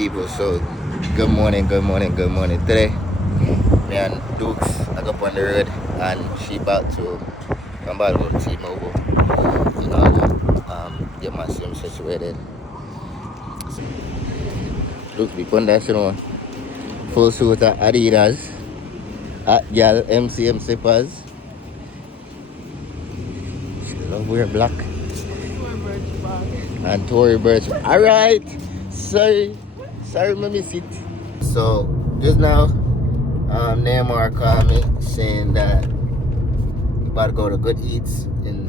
people. So good morning. Today, me and Dukes I go up on the road and she about to come back to T-Mobile, get my SIM situated. Look, we put that shit on. Full suit at Adidas, at Gal MCM slippers. She love wear black. And Tory Burch. Alright. Sorry, let me sit. So just now, Neymar called me saying that he about to go to Good Eats in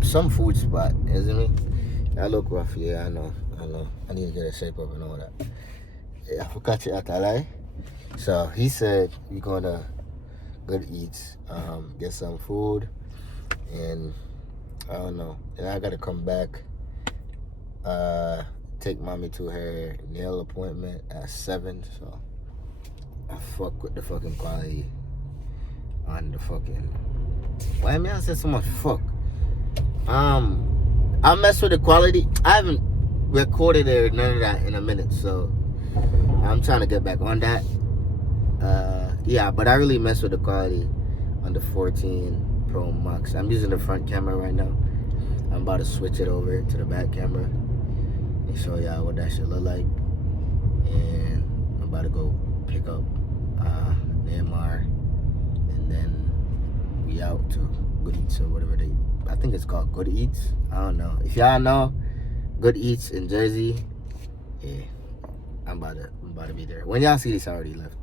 some food spot, isn't me? I look rough, yeah, I know. I need to get a shape up and all that. Yeah, I forgot you at lie. So he said we're gonna Good Eats, get some food, and I don't know. And I gotta come back, take mommy to her nail appointment at 7. So I fuck with the fucking quality on the fucking. Why am I saying so much fuck? I mess with the quality. I haven't recorded or none of that in a minute, so I'm trying to get back on that. Yeah, but I really mess with the quality on the 14 Pro Max. I'm using the front camera right now. I'm about to switch it over to the back camera and show y'all what that should look like. And I'm about to go pick up Neymar, and then we out to Good Eats or whatever I think it's called Good Eats. I don't know. If y'all know Good Eats in Jersey, yeah, I'm about to be there. When y'all see this, I already left.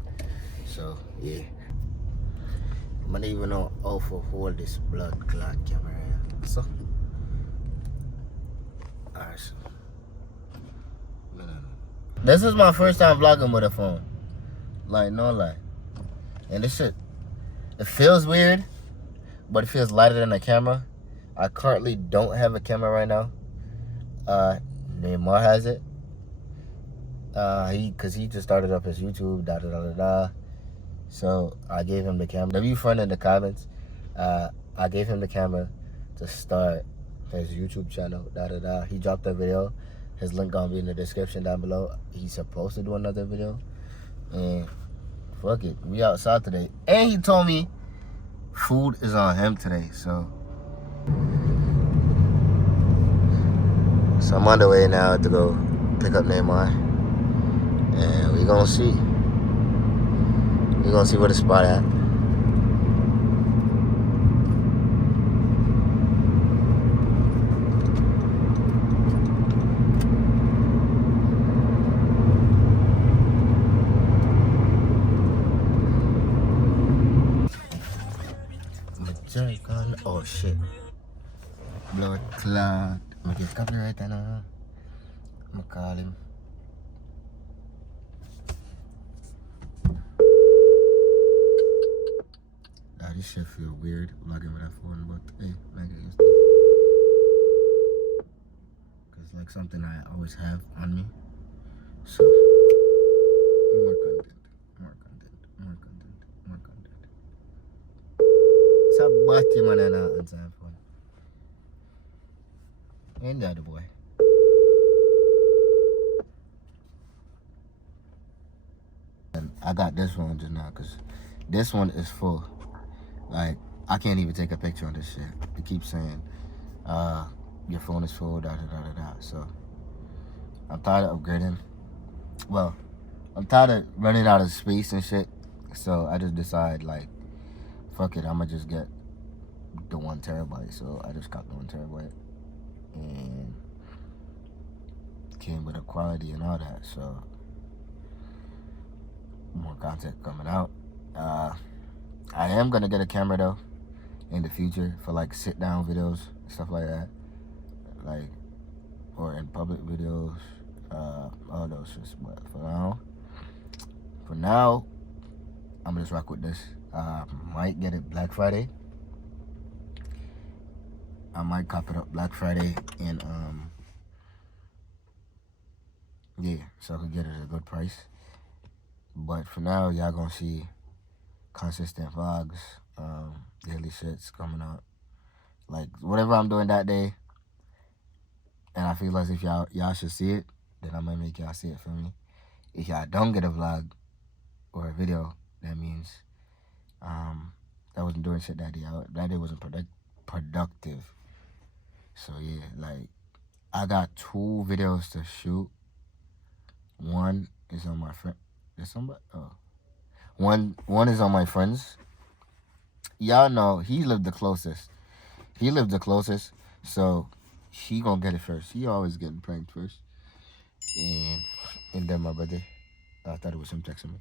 So yeah, I don't even know how to hold this blood clot camera. So, alright. So, no. This is my first time vlogging with a phone. Like, no lie. And this shit, it feels weird, but it feels lighter than a camera. I currently don't have a camera right now. Neymar has it. Cause he just started up his YouTube, So I gave him the camera. The view front in the comments. I gave him the camera to start his YouTube channel, He dropped a video. His link gonna be in the description down below. He's supposed to do another video. And fuck it, we outside today. And he told me food is on him today, so I'm on the way now to go pick up Neymar. And we gonna see. We're gonna see where the spot at. Oh shit. Blood clot. I'm gonna get copyright now. I'm gonna call him. This shit feel weird vlogging with that phone, but hey, like it is. Cause like something I always have on me. So more content. Sabati man na answer phone. And the other boy. And I got this one just now, cause this one is full. Like, I can't even take a picture on this shit. It keeps saying, your phone is full, So, I'm tired of upgrading. Well, I'm tired of running out of space and shit. So, I just decided, like, fuck it, I'ma just get the 1 terabyte. So, I just got the 1 terabyte. And came with a quality and all that. So, more content coming out. I am gonna get a camera though in the future for like sit down videos, stuff like that, like, or in public videos, all those shits. But for now, I'm gonna just rock with this. Might get it Black Friday. I might cop it up Black Friday, and yeah, so I could get it at a good price. But for now, y'all gonna see consistent vlogs, daily shits coming out. Like whatever I'm doing that day, and I feel as if y'all should see it, then I might make y'all see it for me. If y'all don't get a vlog or a video, that means I wasn't doing shit that day. That day wasn't productive. So yeah, like I got 2 videos to shoot. One is on my friend. There's somebody. Oh, one is on my friends. Y'all know he lived the closest. So he gonna get it first. He always getting pranked first. And then my brother. I thought it was him texting me.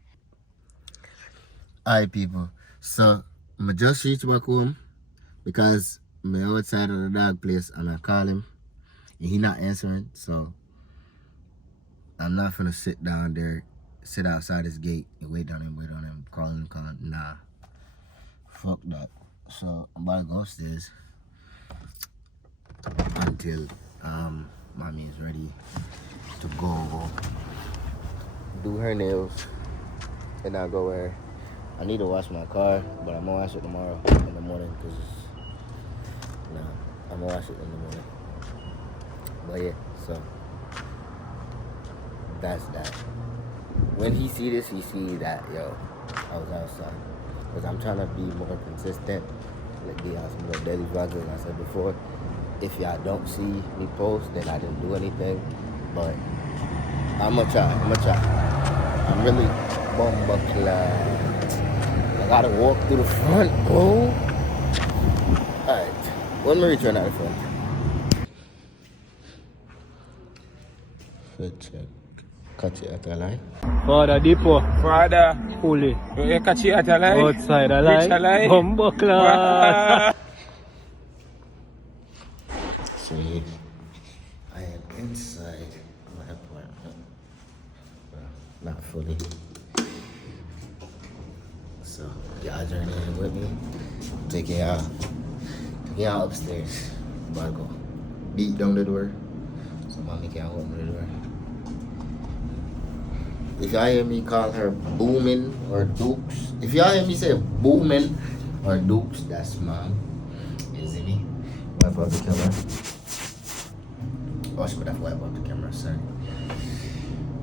Alright, people. So I just reached back home because I'm outside of the dog place and I call him and he not answering. So I'm not gonna sit outside his gate and wait on him, calling. Nah, fuck that. So I'm about to go upstairs until mommy is ready to go do her nails, and I'll go where I need to wash my car, but I'm gonna wash it tomorrow in the morning because I'm gonna wash it in the morning. But yeah, so that's that. When he see this, he see that yo, I was outside, because I'm trying to be more consistent, like be on some more daily vlogs. Like I said before, if y'all don't see me post, then I didn't do anything. But I'm gonna try. I'm really bumbuckler. I gotta walk through the front, bro. Alright, when we return out the front. Fit check. Catch it at a line. Father Depot. Father. Fully. You catch it at a line? Outside a line. Reach a line. Bumbuckler. So yeah, I am inside my apartment. Well, not fully. So y'all journey in with me. Taking y'all upstairs. I'm about to go beat down the door. So mommy can't open the door. If y'all hear me call her Boomin or Dukes, if y'all hear me say Boomin or Dukes, that's mom. You see me? Wipe out the camera. Oh, she would have wiped out the camera, sorry.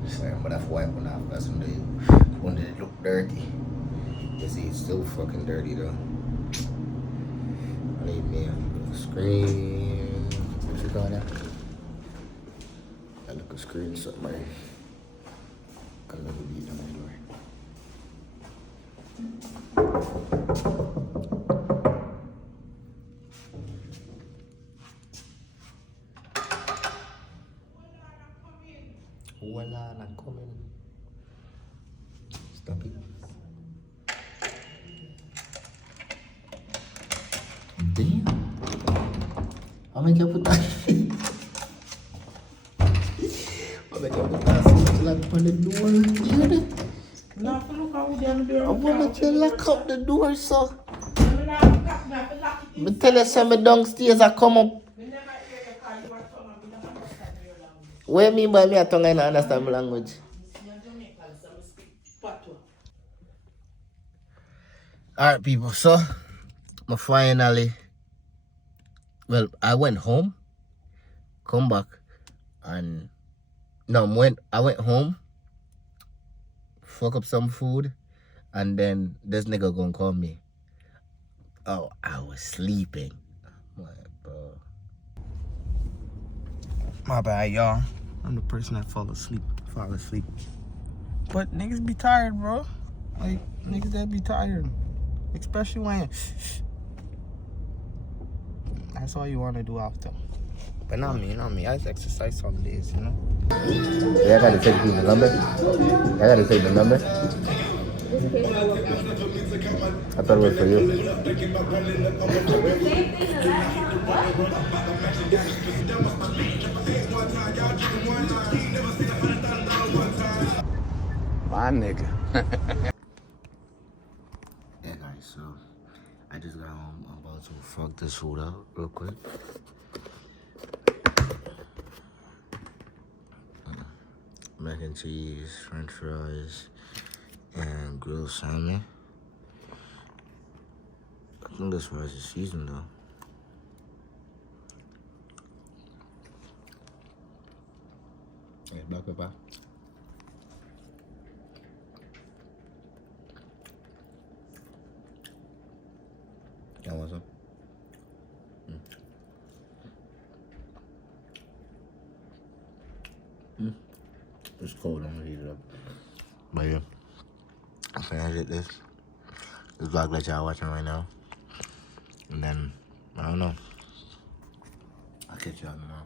Sorry, but I've wiped one off because one did it look dirty. You see, it's still fucking dirty though. I need me a screen. What you call that? I look a screen something. Got a little beat on the door. Voila, I'm coming. Stop it. Damn. I'll make you put that. I'll make you put that so lock on the door. I want to lock up the door, so. I tell you something downstairs, I come up. What do you mean by me? I don't understand my language. Alright, people, so I went home, come back, and I went home, fuck up some food, and then this nigga gonna call me. Oh, I was sleeping. I'm like, bro. My bad, y'all. I'm the person that fall asleep. But niggas be tired, bro. Like, niggas that be tired. Especially when that's all you want to do after. But not me. I exercise some days, you know? Yeah, I gotta take the number. I thought it was for you. My nigga. Yeah, guys, so I just got home. I'm about to fuck this food out real quick. Mac and cheese, french fries, and grilled salmon. I think this fries is seasoned though. Yeah, Black pepper. That was some. It's cold. I'm gonna heat it up. But yeah, I'm finna hit this vlog that y'all watching right now, and then I don't know. I'll catch y'all tomorrow.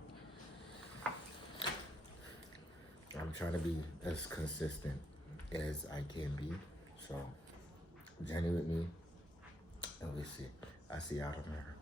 I'm trying to be as consistent as I can be, so journey with me, and we'll see. I'll see y'all tomorrow.